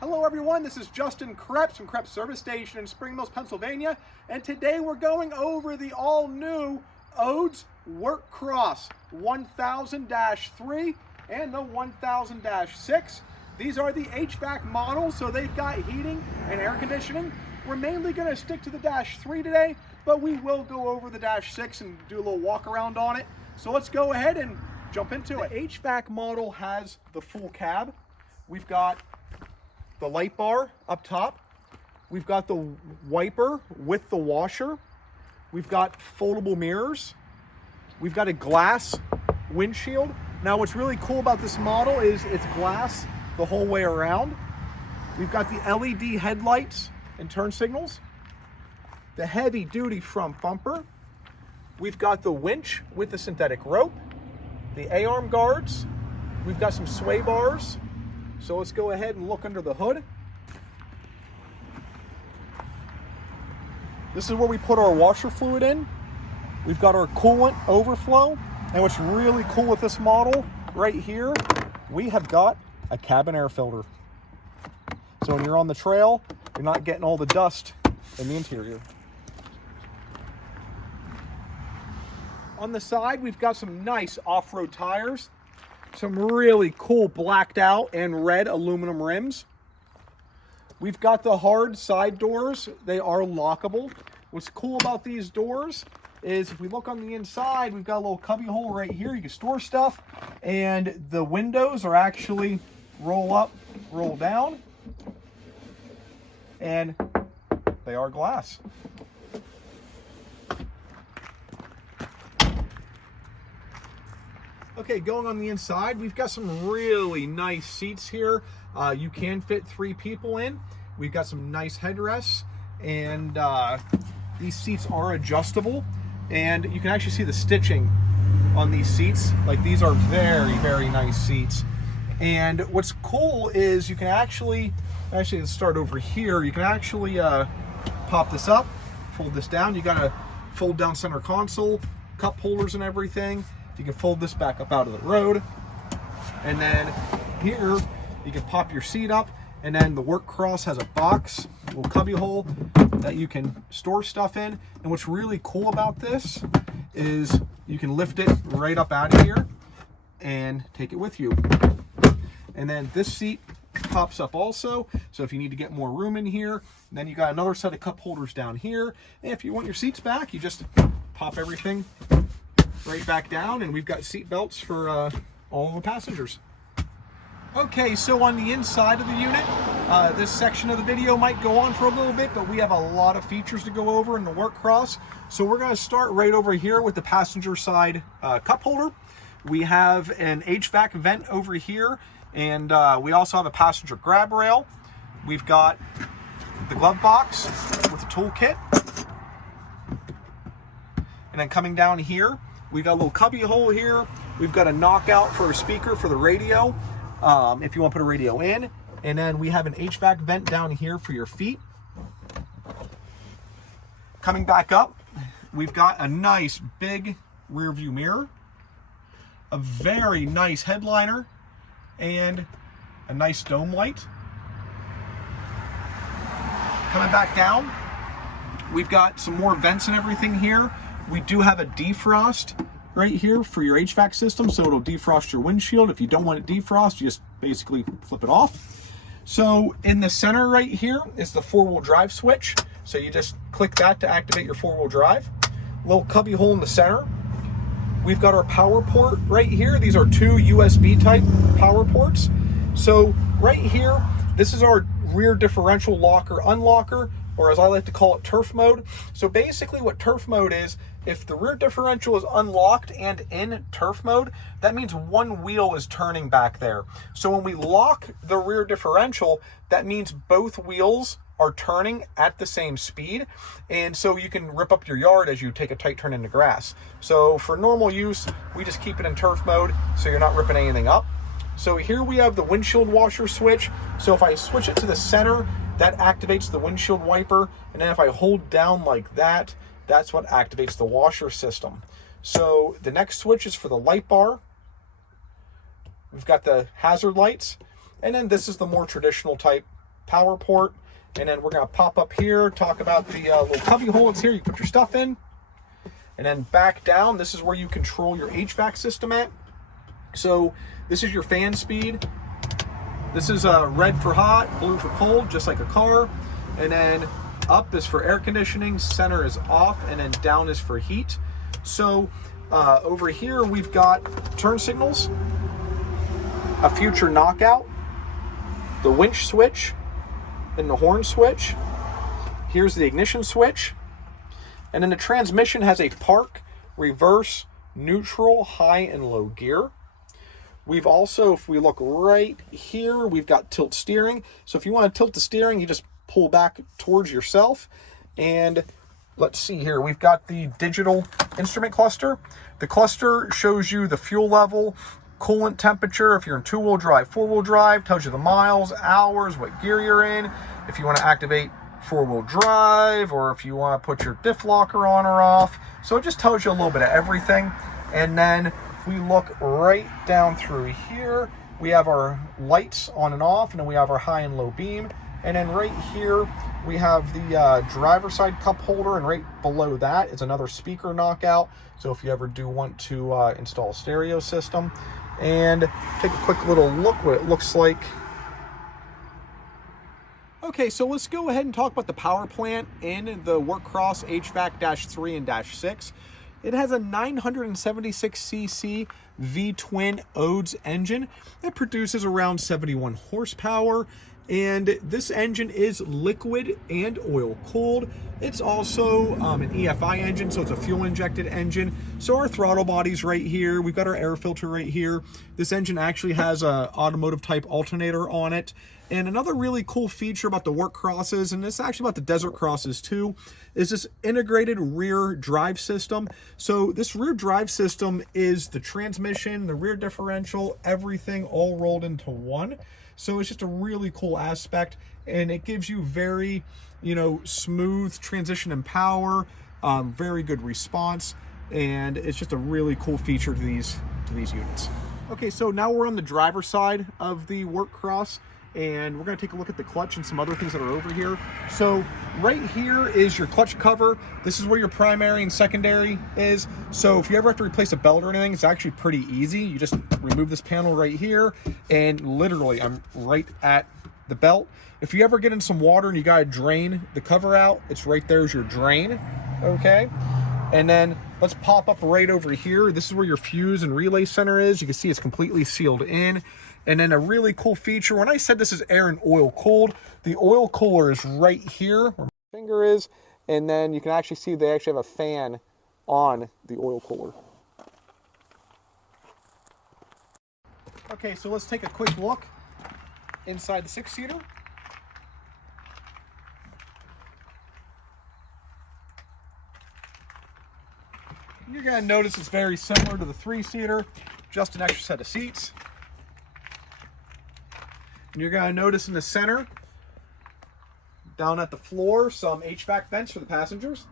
Hello everyone, this is Justin Krebs from Krebs Service Station in Spring Mills, Pennsylvania, and today we're going over the all-new AODES WorkCross 1000-3 and the 1000-6. These are the HVAC models, so they've got heating and air conditioning. We're mainly going to stick to the -3 today, but we will go over the -6 and do a little walk around on it. So let's go ahead and jump into it. The HVAC model has the full cab. We've got the light bar up top. We've got the wiper with the washer. We've got foldable mirrors. We've got a glass windshield. Now what's really cool about this model is it's glass the whole way around. We've got the LED headlights and turn signals. The heavy duty front bumper. We've got the winch with the synthetic rope. The A-arm guards. We've got some sway bars. So let's go ahead and look under the hood. This is where we put our washer fluid in. We've got our coolant overflow. And what's really cool with this model right here, we have got a cabin air filter. So when you're on the trail, you're not getting all the dust in the interior. On the side, we've got some nice off-road tires. Some really cool blacked out and red aluminum rims. We've got the hard side doors. They are lockable. What's cool about these doors is if we look on the inside, we've got a little cubby hole right here. You can store stuff. And the windows are actually roll up, roll down. And they are glass. Okay, going on the inside, we've got some really nice seats here. You can fit 3 people in. We've got some nice headrests, and these seats are adjustable. And you can actually see the stitching on these seats. Like, these are very, very nice seats. And what's cool is you can actually let's start over here. You can actually pop this up, fold this down. You got a fold down center console, cup holders and everything. You can fold this back up out of the road. And then here, you can pop your seat up. And then the WorkCross has a box, a little cubby hole that you can store stuff in. And what's really cool about this is you can lift it right up out of here and take it with you. And then this seat pops up also. So if you need to get more room in here, then you got another set of cup holders down here. And if you want your seats back, you just pop everything right back down, and we've got seat belts for all the passengers. Okay, so on the inside of the unit, this section of the video might go on for a little bit, but we have a lot of features to go over in the WorkCross. So we're going to start right over here with the passenger side cup holder. We have an HVAC vent over here, and we also have a passenger grab rail. We've got the glove box with the toolkit. And then coming down here, we've got a little cubby hole here. We've got a knockout for a speaker for the radio, if you want to put a radio in. And then we have an HVAC vent down here for your feet. Coming back up, we've got a nice big rear view mirror, a very nice headliner, and a nice dome light. Coming back down, we've got some more vents and everything here. We do have a defrost right here for your HVAC system, so it'll defrost your windshield. If you don't want it defrost, you just basically flip it off. So in the center right here is the 4-wheel drive switch. So you just click that to activate your 4-wheel drive. Little cubby hole in the center. We've got our power port right here. These are 2 USB type power ports. So right here, this is our rear differential locker unlocker, or as I like to call it, turf mode. So basically what turf mode is, if the rear differential is unlocked and in turf mode, that means one wheel is turning back there. So when we lock the rear differential, that means both wheels are turning at the same speed. And so you can rip up your yard as you take a tight turn into grass. So for normal use, we just keep it in turf mode so you're not ripping anything up. So here we have the windshield washer switch. So if I switch it to the center, that activates the windshield wiper. And then if I hold down like that, that's what activates the washer system. So the next switch is for the light bar. We've got the hazard lights. And then this is the more traditional type power port. And then we're going to pop up here, talk about the little cubby hole that's here. You put your stuff in. And then back down, this is where you control your HVAC system at. So this is your fan speed. This is red for hot, blue for cold, just like a car. And then up is for air conditioning, center is off, and then down is for heat. So over here we've got turn signals, a future knockout, the winch switch, and the horn switch. Here's the ignition switch. And then the transmission has a park, reverse, neutral, high, and low gear. We've also, if we look right here, we've got tilt steering. So if you want to tilt the steering, you just pull back towards yourself. And let's see here, we've got the digital instrument cluster. The cluster shows you the fuel level, coolant temperature, if you're in two-wheel drive, four-wheel drive, tells you the miles, hours, what gear you're in. If you want to activate four-wheel drive, or if you want to put your diff locker on or off. So it just tells you a little bit of everything. And then if we look right down through here, we have our lights on and off, and then we have our high and low beam. And then right here, we have the driver's side cup holder, and right below that is another speaker knockout. So if you ever do want to install a stereo system. And take a quick little look what it looks like. Okay, so let's go ahead and talk about the power plant in the WorkCross HVAC-3 and -6. It has a 976cc V-twin AODES engine that produces around 71 horsepower. And this engine is liquid and oil cooled. It's also an EFI engine, so it's a fuel injected engine. So our throttle body's right here. We've got our air filter right here. This engine actually has a automotive type alternator on it. And another really cool feature about the WorkCrosses, and it's actually about the Desert Crosses too, is this integrated rear drive system. So this rear drive system is the transmission, the rear differential, everything all rolled into one. So it's just a really cool aspect, and it gives you very, smooth transition and power, very good response, and it's just a really cool feature to these units. Okay, so now we're on the driver's side of the WorkCross, and we're going to take a look at the clutch and some other things that are over here. So right here is your clutch cover. This is where your primary and secondary is. So if you ever have to replace a belt or anything, it's actually pretty easy. You just remove this panel right here, and literally I'm right at the belt. If you ever get in some water and you got to drain the cover out, it's right there's your drain, okay? And then let's pop up right over here. This is where your fuse and relay center is. You can see it's completely sealed in. And then a really cool feature, when I said this is air and oil cooled, the oil cooler is right here where my finger is. And then you can actually see they actually have a fan on the oil cooler. Okay, so let's take a quick look inside the six-seater. You're going to notice it's very similar to the three-seater, just an extra set of seats. And you're going to notice in the center, down at the floor, some HVAC vents for the passengers.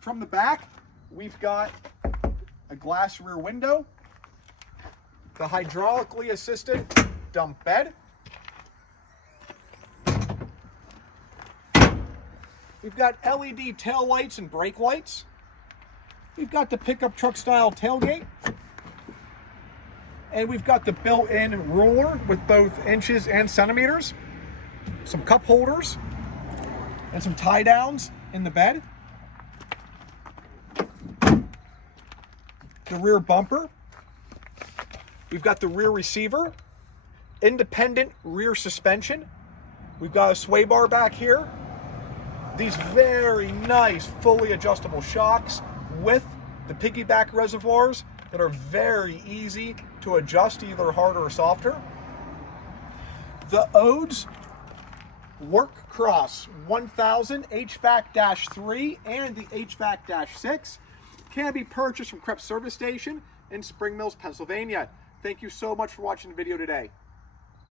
From the back, we've got a glass rear window, the hydraulically assisted dump bed. We've got LED tail lights and brake lights. We've got the pickup truck style tailgate. And we've got the built-in ruler with both inches and centimeters, some cup holders, and some tie downs in the bed. The rear bumper. We've got the rear receiver, independent rear suspension. We've got a sway bar back here. These very nice fully adjustable shocks with the piggyback reservoirs that are very easy to adjust either harder or softer. The AODES WorkCross HVAC-1000, HVAC-3, and the HVAC-6 can be purchased from Krebs Service Station in Spring Mills, Pennsylvania. Thank you so much for watching the video today.